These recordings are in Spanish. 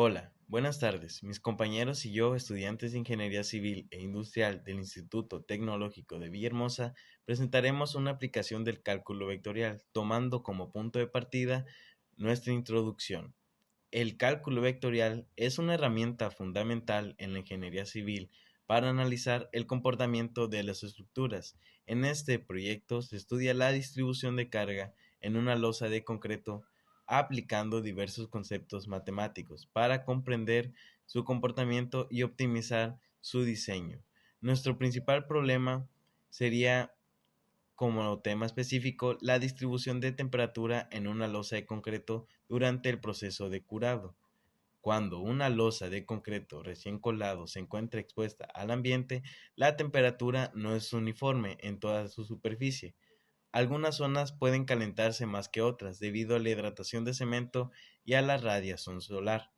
Hola, buenas tardes. Mis compañeros y yo, estudiantes de Ingeniería Civil e Industrial del Instituto Tecnológico de Villahermosa, presentaremos una aplicación del cálculo vectorial, tomando como punto de partida nuestra introducción. El cálculo vectorial es una herramienta fundamental en la ingeniería civil para analizar el comportamiento de las estructuras. En este proyecto se estudia la distribución de carga en una losa de concreto aplicando diversos conceptos matemáticos para comprender su comportamiento y optimizar su diseño. Nuestro principal problema sería, como tema específico, la distribución de temperatura en una losa de concreto durante el proceso de curado. Cuando una losa de concreto recién colado se encuentra expuesta al ambiente, la temperatura no es uniforme en toda su superficie. Algunas zonas pueden calentarse más que otras debido a la hidratación de cemento y a la radiación solar.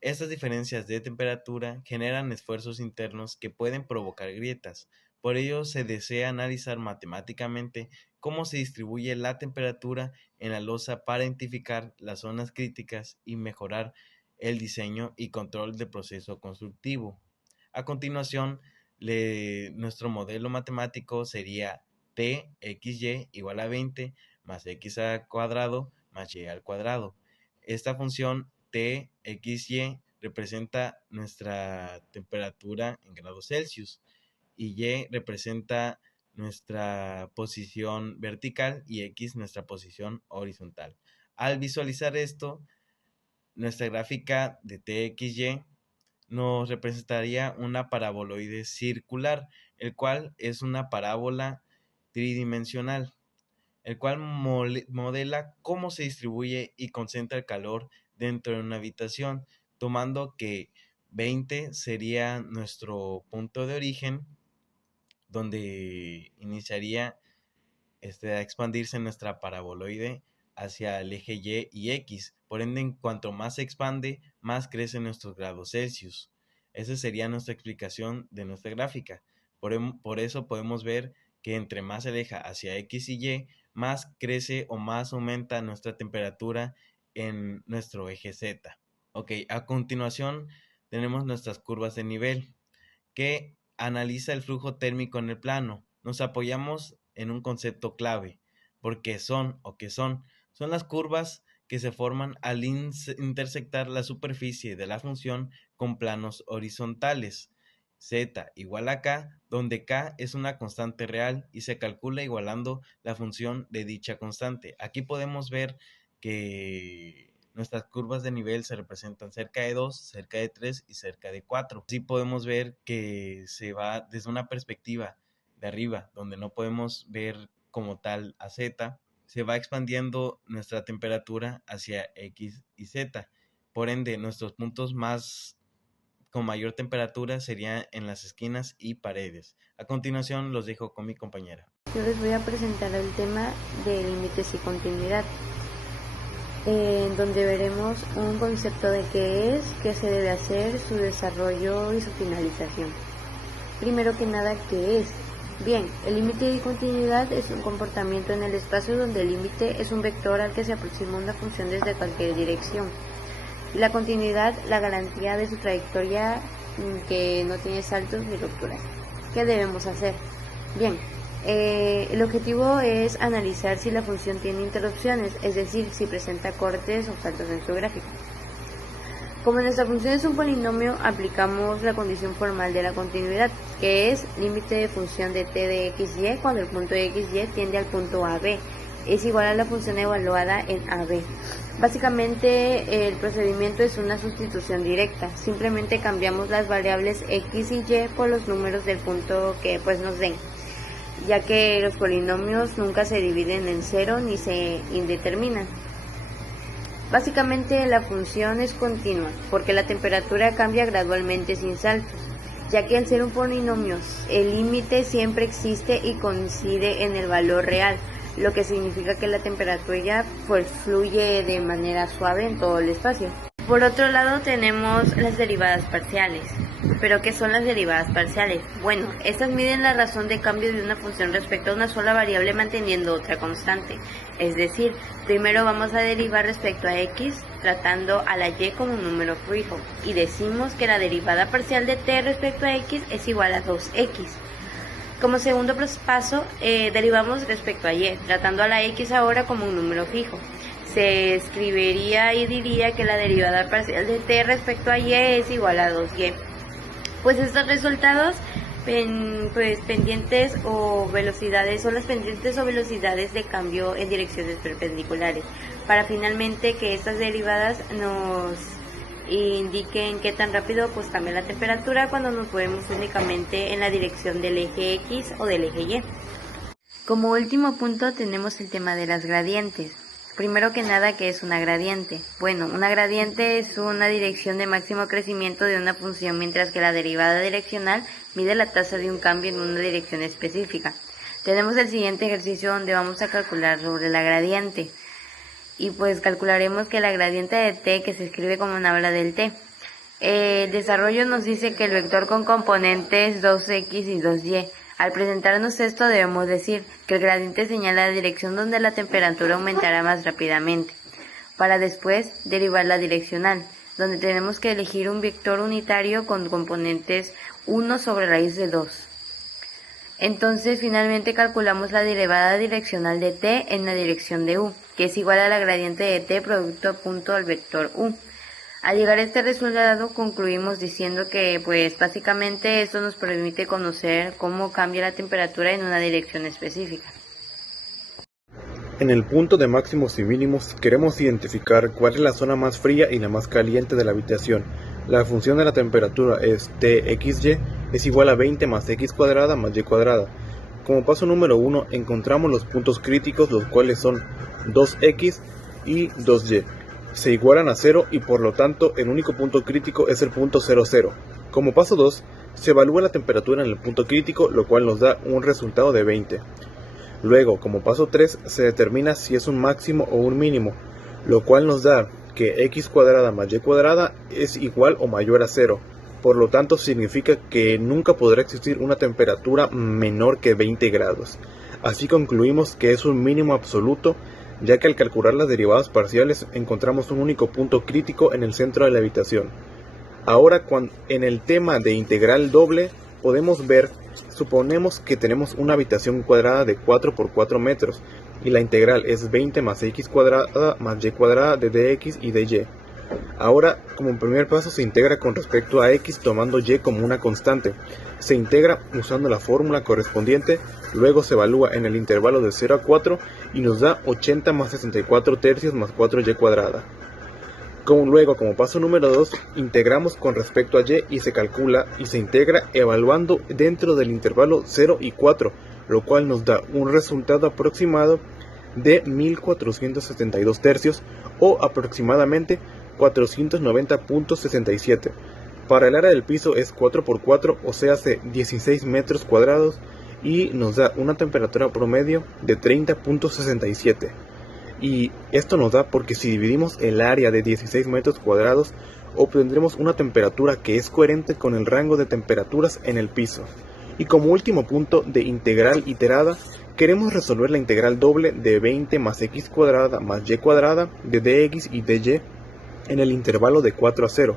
Estas diferencias de temperatura generan esfuerzos internos que pueden provocar grietas. Por ello, se desea analizar matemáticamente cómo se distribuye la temperatura en la losa para identificar las zonas críticas y mejorar el diseño y control del proceso constructivo. A continuación, nuestro modelo matemático sería Txy igual a 20 más x al cuadrado más y al cuadrado. Esta función Txy representa nuestra temperatura en grados Celsius y y representa nuestra posición vertical y x nuestra posición horizontal. Al visualizar esto, nuestra gráfica de Txy nos representaría una paraboloide circular, el cual es una parábola tridimensional, el cual modela cómo se distribuye y concentra el calor dentro de una habitación, tomando que 20 sería nuestro punto de origen, donde iniciaría a expandirse nuestra paraboloide hacia el eje Y X. Por ende, en cuanto más se expande, más crecen nuestros grados Celsius. Esa sería nuestra explicación de nuestra gráfica. Por eso podemos ver que entre más se aleja hacia X y Y, más crece o más aumenta nuestra temperatura en nuestro eje Z. Ok, a continuación tenemos nuestras curvas de nivel que analiza el flujo térmico en el plano. Nos apoyamos en un concepto clave, porque son las curvas que se forman al intersectar la superficie de la función con planos horizontales. Z igual a K, donde K es una constante real y se calcula igualando la función de dicha constante. Aquí podemos ver que nuestras curvas de nivel se representan cerca de 2, cerca de 3 y cerca de 4. Así podemos ver que se va desde una perspectiva de arriba, donde no podemos ver como tal a Z, se va expandiendo nuestra temperatura hacia X y Z. Por ende, nuestros puntos con mayor temperatura serían en las esquinas y paredes. A continuación los dejo con mi compañera. Yo les voy a presentar el tema de límites y continuidad, donde veremos un concepto de qué es, qué se debe hacer, su desarrollo y su finalización. Primero que nada, ¿qué es? Bien, el límite de continuidad es un comportamiento en el espacio donde el límite es un vector al que se aproxima una función desde cualquier dirección. Y la continuidad, la garantía de su trayectoria que no tiene saltos ni rupturas. ¿Qué debemos hacer? Bien, el objetivo es analizar si la función tiene interrupciones, es decir, si presenta cortes o saltos en su gráfico. Como nuestra función es un polinomio, aplicamos la condición formal de la continuidad, que es límite de función de t de xy cuando el punto de xy tiende al punto AB, es igual a la función evaluada en AB. Básicamente el procedimiento es una sustitución directa, simplemente cambiamos las variables x y y por los números del punto que nos den, ya que los polinomios nunca se dividen en cero ni se indeterminan. Básicamente la función es continua, porque la temperatura cambia gradualmente sin saltos, ya que al ser un polinomio, el límite siempre existe y coincide en el valor real, lo que significa que la temperatura fluye de manera suave en todo el espacio. Por otro lado tenemos las derivadas parciales. ¿Pero qué son las derivadas parciales? Bueno, estas miden la razón de cambio de una función respecto a una sola variable manteniendo otra constante. Es decir, primero vamos a derivar respecto a x tratando a la y como un número fijo y decimos que la derivada parcial de t respecto a x es igual a 2x. Como segundo paso, derivamos respecto a y, tratando a la x ahora como un número fijo. Se escribiría y diría que la derivada parcial de t respecto a y es igual a 2y. Pues estos resultados pendientes o velocidades son las pendientes o velocidades de cambio en direcciones perpendiculares, para finalmente que estas derivadas nos indiquen qué tan rápido pues cambia la temperatura cuando nos movemos únicamente en la dirección del eje X o del eje Y. Como último punto tenemos el tema de las gradientes. Primero que nada, ¿qué es una gradiente? Bueno, una gradiente es una dirección de máximo crecimiento de una función, mientras que la derivada direccional mide la tasa de un cambio en una dirección específica. Tenemos el siguiente ejercicio donde vamos a calcular sobre la gradiente. Y pues calcularemos que la gradiente de t, que se escribe como una habla del t. El desarrollo nos dice que el vector con componentes 2x y 2y. Al presentarnos esto debemos decir que el gradiente señala la dirección donde la temperatura aumentará más rápidamente, para después derivar la direccional, donde tenemos que elegir un vector unitario con componentes 1 sobre raíz de 2. Entonces finalmente calculamos la derivada direccional de t en la dirección de u, que es igual a la gradiente de t producto punto al vector u. Al llegar a este resultado concluimos diciendo que pues básicamente esto nos permite conocer cómo cambia la temperatura en una dirección específica. En el punto de máximos y mínimos queremos identificar cuál es la zona más fría y la más caliente de la habitación. La función de la temperatura es txy es igual a 20 más x cuadrada más y cuadrada. Como paso número 1 encontramos los puntos críticos, los cuales son 2x y 2y. Se igualan a 0 y por lo tanto el único punto crítico es el punto 0, 0. Como paso 2, se evalúa la temperatura en el punto crítico, lo cual nos da un resultado de 20. Luego, como paso 3, se determina si es un máximo o un mínimo, lo cual nos da que x cuadrada más y cuadrada es igual o mayor a 0. Por lo tanto, significa que nunca podrá existir una temperatura menor que 20 grados. Así concluimos que es un mínimo absoluto, ya que al calcular las derivadas parciales encontramos un único punto crítico en el centro de la habitación. Ahora, en el tema de integral doble, podemos ver, suponemos que tenemos una habitación cuadrada de 4 por 4 metros, y la integral es 20 más x cuadrada más y cuadrada de dx y de y. Ahora, como primer paso, se integra con respecto a x tomando y como una constante. Se integra usando la fórmula correspondiente, luego se evalúa en el intervalo de 0 a 4 y nos da 80 más 64 tercios más 4y cuadrada. Luego, como paso número 2, integramos con respecto a y y se calcula y se integra evaluando dentro del intervalo 0 y 4, lo cual nos da un resultado aproximado de 1472 tercios o aproximadamente 490.67. Para el área del piso es 4 por 4, o sea, hace 16 metros cuadrados y nos da una temperatura promedio de 30.67. Y esto nos da porque si dividimos el área de 16 metros cuadrados, obtendremos una temperatura que es coherente con el rango de temperaturas en el piso. Y como último punto de integral iterada, queremos resolver la integral doble de 20 más x cuadrada más y cuadrada de dx y de y en el intervalo de 4 a 0.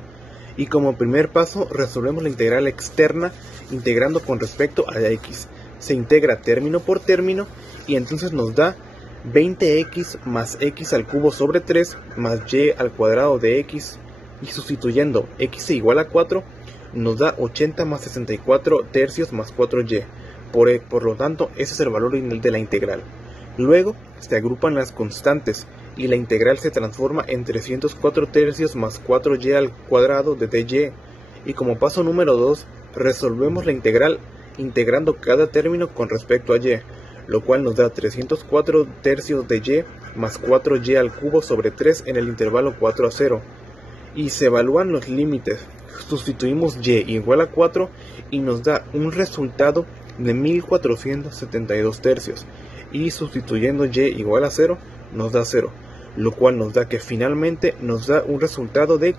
Y como primer paso resolvemos la integral externa integrando con respecto a x. Se integra término por término y entonces nos da 20x más x al cubo sobre 3 más y al cuadrado de x, y sustituyendo x igual a 4 nos da 80 más 64 tercios más 4y. Por lo tanto, ese es el valor de la integral. Luego se agrupan las constantes y la integral se transforma en 304 tercios más 4y al cuadrado de dy. Y como paso número 2, resolvemos la integral integrando cada término con respecto a y, lo cual nos da 304 tercios de y más 4y al cubo sobre 3 en el intervalo 4 a 0. Y se evalúan los límites. Sustituimos y igual a 4 y nos da un resultado de 1472 tercios. Y sustituyendo y igual a 0 nos da 0, lo cual nos da que finalmente nos da un resultado de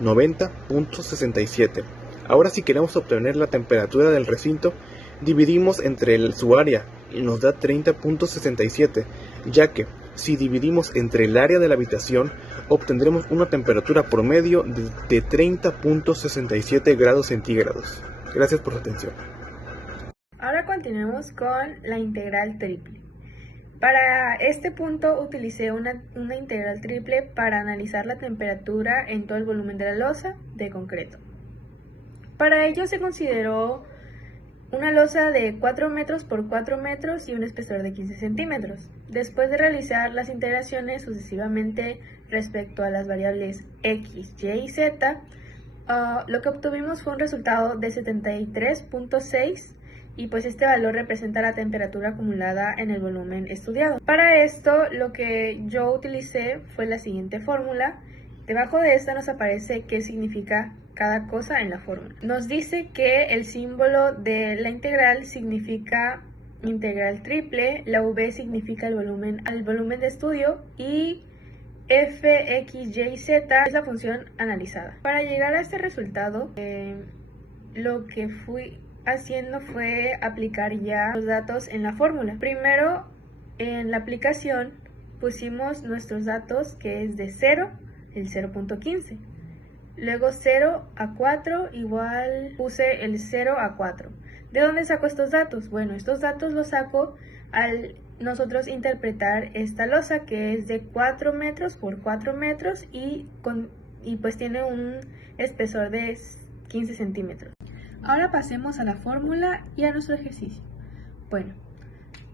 90.67. Ahora, si queremos obtener la temperatura del recinto, dividimos entre su área y nos da 30.67, ya que si dividimos entre el área de la habitación, obtendremos una temperatura promedio de 30.67 grados centígrados. Gracias por su atención. Ahora continuemos con la integral triple. Para este punto utilicé una integral triple para analizar la temperatura en todo el volumen de la losa de concreto. Para ello se consideró una losa de 4 metros por 4 metros y un espesor de 15 centímetros. Después de realizar las integraciones sucesivamente respecto a las variables x, y y z, lo que obtuvimos fue un resultado de 73.6 y pues este valor representa la temperatura acumulada en el volumen estudiado. Para esto lo que yo utilicé fue la siguiente fórmula. Debajo de esta nos aparece qué significa cada cosa en la fórmula. Nos dice que el símbolo de la integral significa integral triple, la v significa el volumen de estudio y f, x, y, z es la función analizada. Para llegar a este resultado, lo que fui haciendo fue aplicar ya los datos en la fórmula. Primero, en la aplicación pusimos nuestros datos, que es de 0, el 0.15. Luego 0 a 4, igual puse el 0 a 4. ¿De dónde saco estos datos? Bueno, estos datos los saco al nosotros interpretar esta losa, que es de 4 metros por 4 metros y pues tiene un espesor de 15 centímetros. Ahora pasemos a la fórmula y a nuestro ejercicio. Bueno,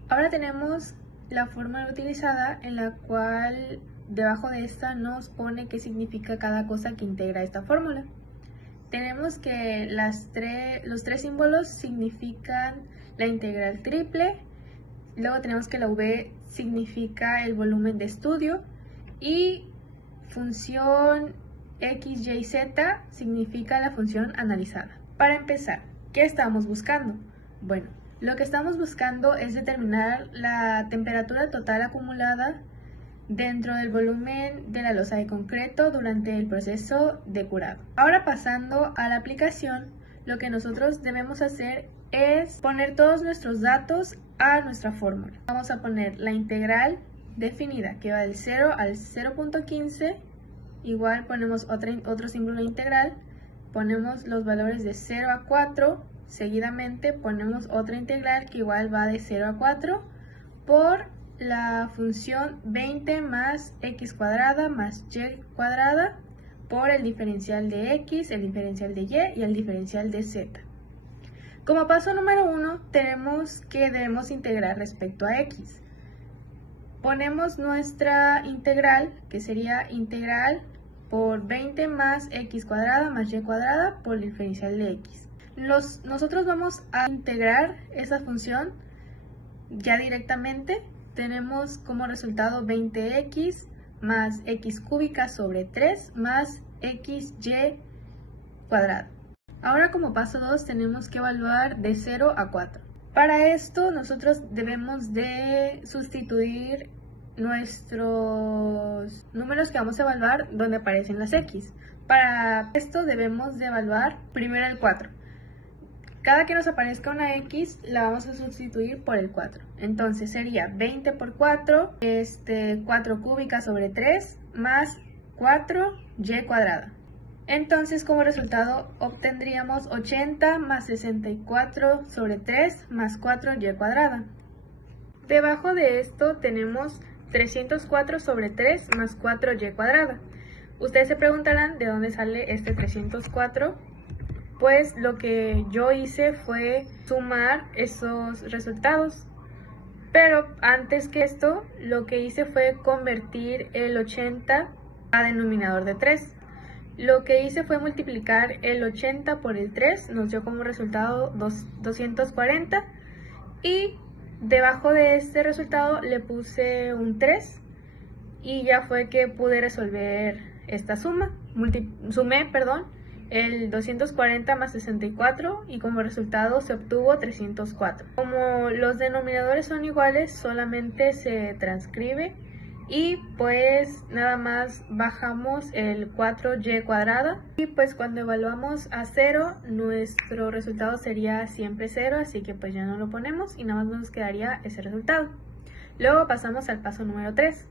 ahora tenemos la fórmula utilizada, en la cual debajo de esta nos pone qué significa cada cosa que integra esta fórmula. Tenemos que los tres símbolos significan la integral triple, luego tenemos que la v significa el volumen de estudio y función x, y, z significa la función analizada. Para empezar, ¿qué estamos buscando? Bueno, lo que estamos buscando es determinar la temperatura total acumulada dentro del volumen de la losa de concreto durante el proceso de curado. Ahora, pasando a la aplicación, lo que nosotros debemos hacer es poner todos nuestros datos a nuestra fórmula. Vamos a poner la integral definida, que va del 0 al 0.15, igual ponemos otro símbolo de integral, ponemos los valores de 0 a 4, seguidamente ponemos otra integral que igual va de 0 a 4 por la función 20 más x cuadrada más y cuadrada por el diferencial de x, el diferencial de y y el diferencial de z. Como paso número 1 tenemos que debemos integrar respecto a x. Ponemos nuestra integral, que sería integral por 20 más x cuadrada más y cuadrada por el diferencial de x. Nosotros vamos a integrar esa función ya directamente. Tenemos como resultado 20x más x cúbica sobre 3 más xy cuadrado. Ahora, como paso 2 tenemos que evaluar de 0 a 4. Para esto nosotros debemos de sustituir nuestros números que vamos a evaluar donde aparecen las x. Para esto debemos de evaluar primero el 4. Cada que nos aparezca una x la vamos a sustituir por el 4. Entonces sería 20 por 4, 4 cúbica sobre 3 más 4y cuadrada. Entonces como resultado obtendríamos 80 más 64 sobre 3 más 4y cuadrada. Debajo de esto tenemos 304 sobre 3 más 4y cuadrada. Ustedes se preguntarán de dónde sale este 304. Pues lo que yo hice fue sumar esos resultados. Pero antes que esto, lo que hice fue convertir el 80 a denominador de 3. Lo que hice fue multiplicar el 80 por el 3, nos dio como resultado 240. Y debajo de este resultado le puse un 3 y ya fue que pude resolver esta suma. Sumé el 240 más 64 y como resultado se obtuvo 304. Como los denominadores son iguales, solamente se transcribe y pues nada más bajamos el 4y cuadrada y pues cuando evaluamos a 0 nuestro resultado sería siempre 0, así que pues ya no lo ponemos y nada más nos quedaría ese resultado. Luego pasamos al paso número 3.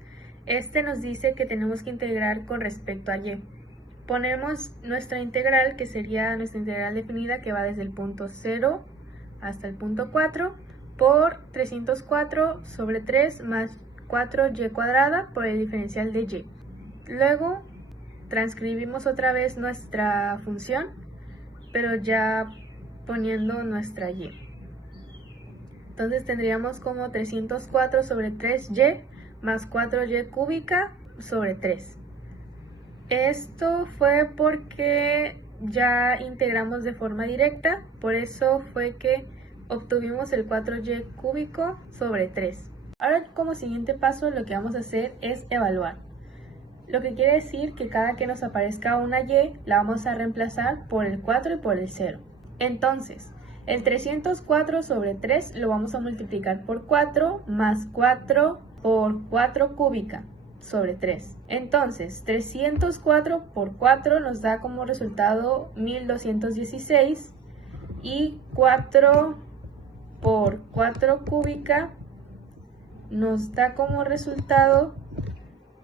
Este nos dice que tenemos que integrar con respecto a y. Ponemos nuestra integral, que sería nuestra integral definida, que va desde el punto 0 hasta el punto 4, por 304 sobre 3 más 4y cuadrada por el diferencial de y. Luego transcribimos otra vez nuestra función, pero ya poniendo nuestra y. Entonces tendríamos como 304 sobre 3y más 4y cúbica sobre 3. Esto fue porque ya integramos de forma directa, por eso fue que obtuvimos el 4y cúbico sobre 3. Ahora, como siguiente paso, lo que vamos a hacer es evaluar. Lo que quiere decir que cada que nos aparezca una y, la vamos a reemplazar por el 4 y por el 0. Entonces, el 304 sobre 3 lo vamos a multiplicar por 4 más 4 por 4 cúbica sobre 3. Entonces, 304 por 4 nos da como resultado 1216 y 4 por 4 cúbica nos da como resultado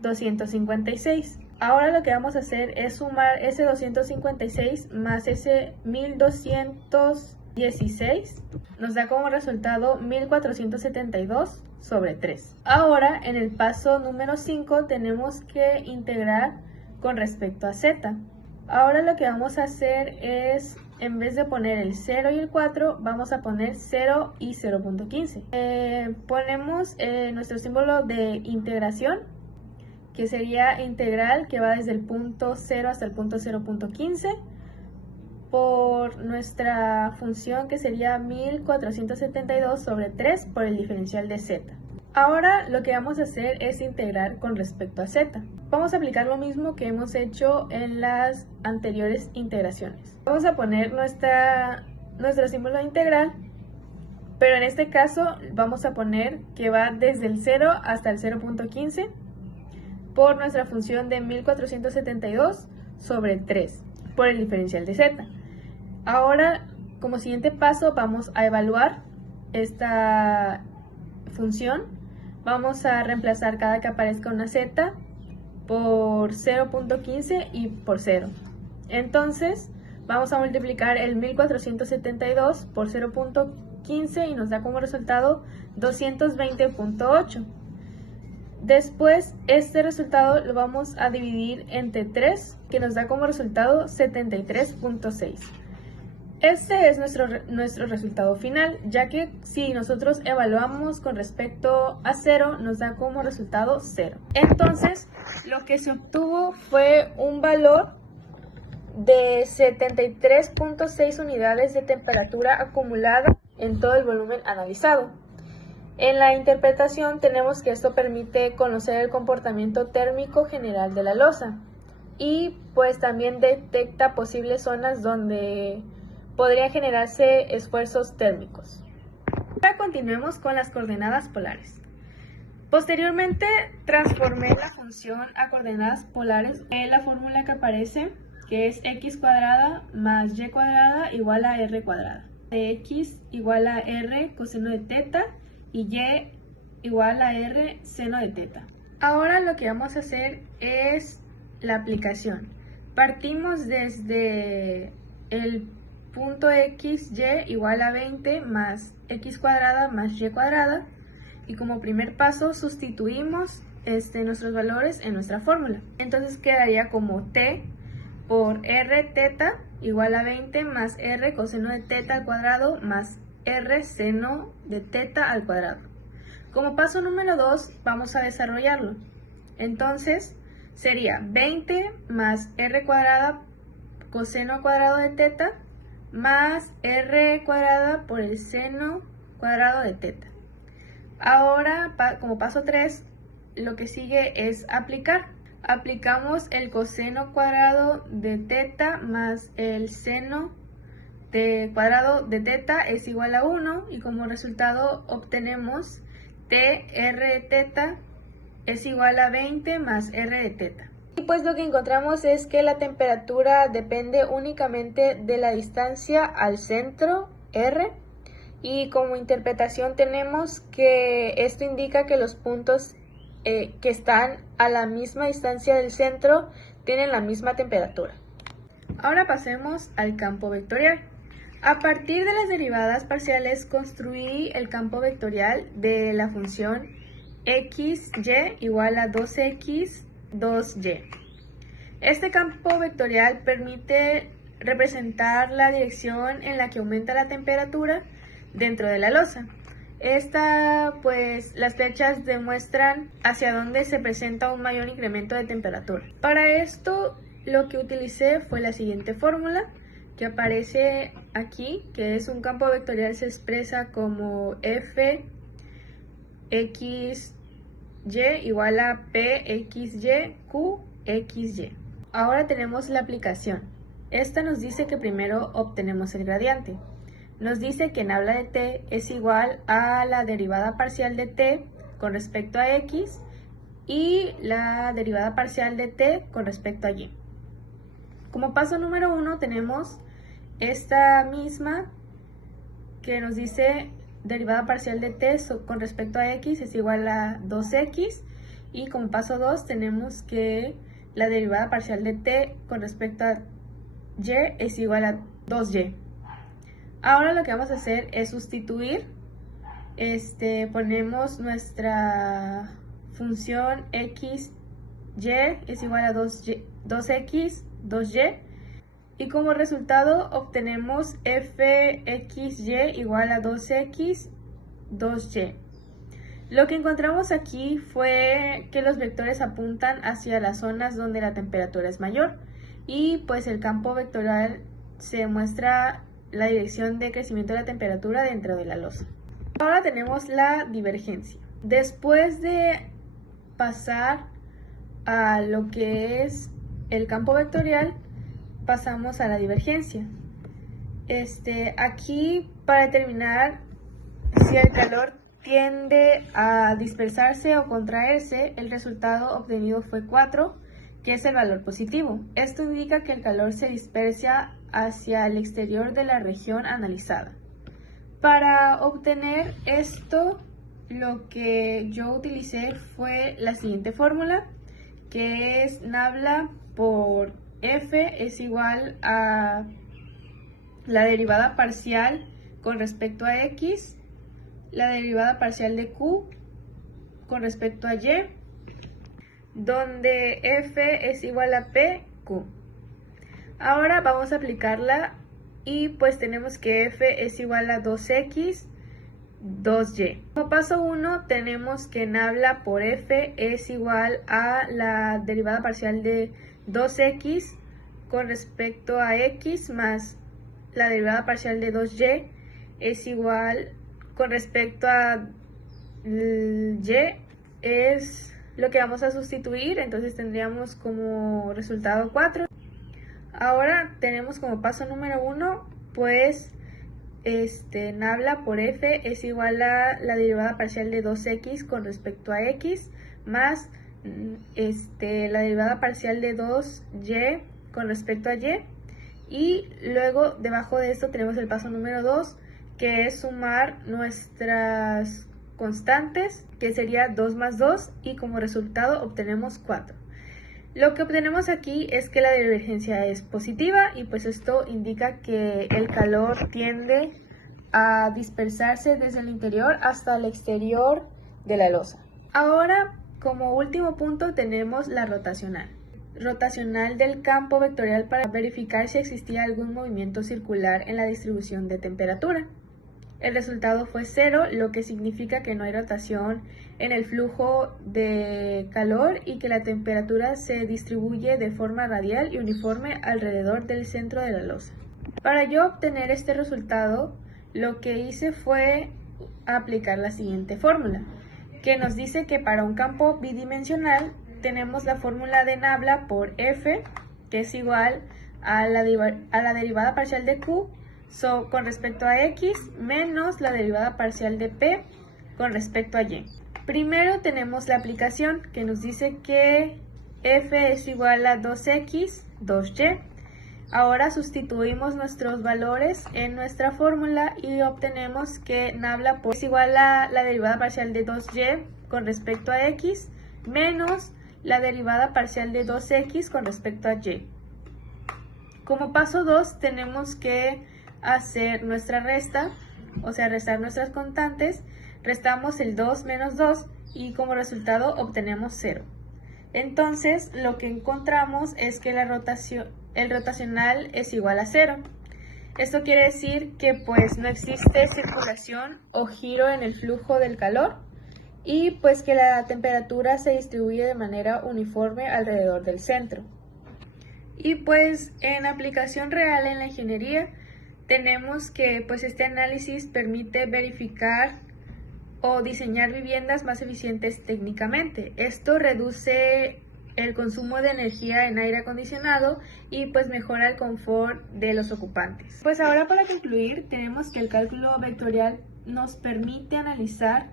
256. Ahora lo que vamos a hacer es sumar ese 256 más ese 1216, nos da como resultado 1472 sobre 3. Ahora en el paso número 5 tenemos que integrar con respecto a z. Ahora lo que vamos a hacer es, en vez de poner el 0 y el 4, vamos a poner 0 y 0.15. Ponemos nuestro símbolo de integración, que sería integral, que va desde el punto 0 hasta el punto 0.15, por nuestra función, que sería 1472 sobre 3 por el diferencial de z. Ahora lo que vamos a hacer es integrar con respecto a z. Vamos a aplicar lo mismo que hemos hecho en las anteriores integraciones. Vamos a poner nuestro símbolo de integral, pero en este caso vamos a poner que va desde el 0 hasta el 0.15 por nuestra función de 1472 sobre 3 por el diferencial de z. Ahora, como siguiente paso, vamos a evaluar esta función. Vamos a reemplazar cada que aparezca una z por 0.15 y por 0. Entonces, vamos a multiplicar el 1472 por 0.15 y nos da como resultado 220.8. Después, este resultado lo vamos a dividir entre 3, que nos da como resultado 73.6. Este es nuestro resultado final, ya que si nosotros evaluamos con respecto a 0, nos da como resultado 0. Entonces, lo que se obtuvo fue un valor de 73.6 unidades de temperatura acumulada en todo el volumen analizado. En la interpretación tenemos que esto permite conocer el comportamiento térmico general de la losa y pues también detecta posibles zonas donde podrían generarse esfuerzos térmicos. Ahora continuemos con las coordenadas polares. Posteriormente transformé la función a coordenadas polares en la fórmula que aparece, que es x cuadrada más y cuadrada igual a r cuadrada. De x igual a r coseno de teta y y igual a r seno de teta. Ahora lo que vamos a hacer es la aplicación. Partimos desde el punto x, y igual a 20 más x cuadrada más y cuadrada, y como primer paso sustituimos nuestros valores en nuestra fórmula. Entonces quedaría como t por r teta igual a 20 más r coseno de teta al cuadrado más r seno de teta al cuadrado. Como paso número 2 vamos a desarrollarlo. Entonces sería 20 más r cuadrada coseno cuadrado de teta más r cuadrada por el seno cuadrado de teta. Ahora, como paso 3, lo que sigue es aplicar. Aplicamos el coseno cuadrado de teta más el seno de cuadrado de teta es igual a 1 y como resultado obtenemos t r teta es igual a 20 más R de teta. Y pues lo que encontramos es que la temperatura depende únicamente de la distancia al centro, R, y como interpretación tenemos que esto indica que los puntos que están a la misma distancia del centro tienen la misma temperatura. Ahora pasemos al campo vectorial. A partir de las derivadas parciales construí el campo vectorial de la función xy igual a 2x 2y. Este campo vectorial permite representar la dirección en la que aumenta la temperatura dentro de la losa. Las flechas demuestran hacia dónde se presenta un mayor incremento de temperatura. Para esto, lo que utilicé fue la siguiente fórmula que aparece aquí, que es un campo vectorial se expresa como f x y igual a p x y q x y. Ahora tenemos la aplicación. Esta nos dice que primero obtenemos el gradiente. Nos dice que en habla de t es igual a la derivada parcial de t con respecto a x y la derivada parcial de t con respecto a y. Como paso número 1 tenemos esta misma que nos dice derivada parcial de t con respecto a x es igual a 2x, y como paso 2 tenemos que la derivada parcial de t con respecto a y es igual a 2y. Ahora lo que vamos a hacer es sustituir. Ponemos nuestra función x y es igual a 2x 2y, y como resultado obtenemos fxy igual a 2x 2y. Lo que encontramos aquí fue que los vectores apuntan hacia las zonas donde la temperatura es mayor, y pues el campo vectorial se muestra la dirección de crecimiento de la temperatura dentro de la losa. Ahora tenemos la divergencia. Después de pasar a lo que es el campo vectorial, pasamos a la divergencia. Aquí, para determinar si el calor tiende a dispersarse o contraerse, el resultado obtenido fue 4, que es el valor positivo. Esto indica que el calor se dispersa hacia el exterior de la región analizada. Para obtener esto, lo que yo utilicé fue la siguiente fórmula, que es nabla por f es igual a la derivada parcial con respecto a x, la derivada parcial de q con respecto a y, donde f es igual a pq. Ahora vamos a aplicarla y pues tenemos que f es igual a 2x 2y. Como paso 1 tenemos que nabla por f es igual a la derivada parcial de 2x con respecto a x más la derivada parcial de 2y es igual con respecto a y, es lo que vamos a sustituir, entonces tendríamos como resultado 4. Ahora tenemos como paso número 1 pues nabla por f es igual a la derivada parcial de 2x con respecto a x más la derivada parcial de 2y con respecto a y, y luego debajo de esto tenemos el paso número 2, que es sumar nuestras constantes, que sería 2 más 2, y como resultado obtenemos 4. Lo que obtenemos aquí es que la divergencia es positiva, y pues esto indica que el calor tiende a dispersarse desde el interior hasta el exterior de la losa. Ahora, como último punto, tenemos la rotacional del campo vectorial para verificar si existía algún movimiento circular en la distribución de temperatura. El resultado fue 0, lo que significa que no hay rotación en el flujo de calor y que la temperatura se distribuye de forma radial y uniforme alrededor del centro de la losa. Para yo obtener este resultado, lo que hice fue aplicar la siguiente fórmula, que nos dice que para un campo bidimensional tenemos la fórmula de nabla por f, que es igual a la derivada parcial de q con respecto a x menos la derivada parcial de p con respecto a y. Primero tenemos la aplicación que nos dice que f es igual a 2x, 2y. Ahora sustituimos nuestros valores en nuestra fórmula y obtenemos que nabla es igual a la derivada parcial de 2y con respecto a x menos la derivada parcial de 2x con respecto a y. Como paso 2 tenemos que hacer nuestra resta, o sea, restar nuestras constantes. Restamos el 2 menos 2 y como resultado obtenemos 0. Entonces lo que encontramos es que el rotacional es igual a 0. Esto quiere decir que pues no existe circulación o giro en el flujo del calor y pues que la temperatura se distribuye de manera uniforme alrededor del centro. Y pues en aplicación real en la ingeniería tenemos que pues este análisis permite verificar o diseñar viviendas más eficientes técnicamente. Esto reduce el consumo de energía en aire acondicionado y pues mejora el confort de los ocupantes. Pues ahora para concluir tenemos que el cálculo vectorial nos permite analizar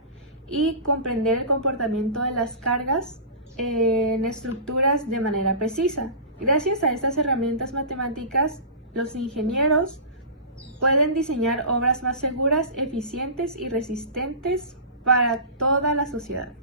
y comprender el comportamiento de las cargas en estructuras de manera precisa. Gracias a estas herramientas matemáticas, los ingenieros pueden diseñar obras más seguras, eficientes y resistentes para toda la sociedad.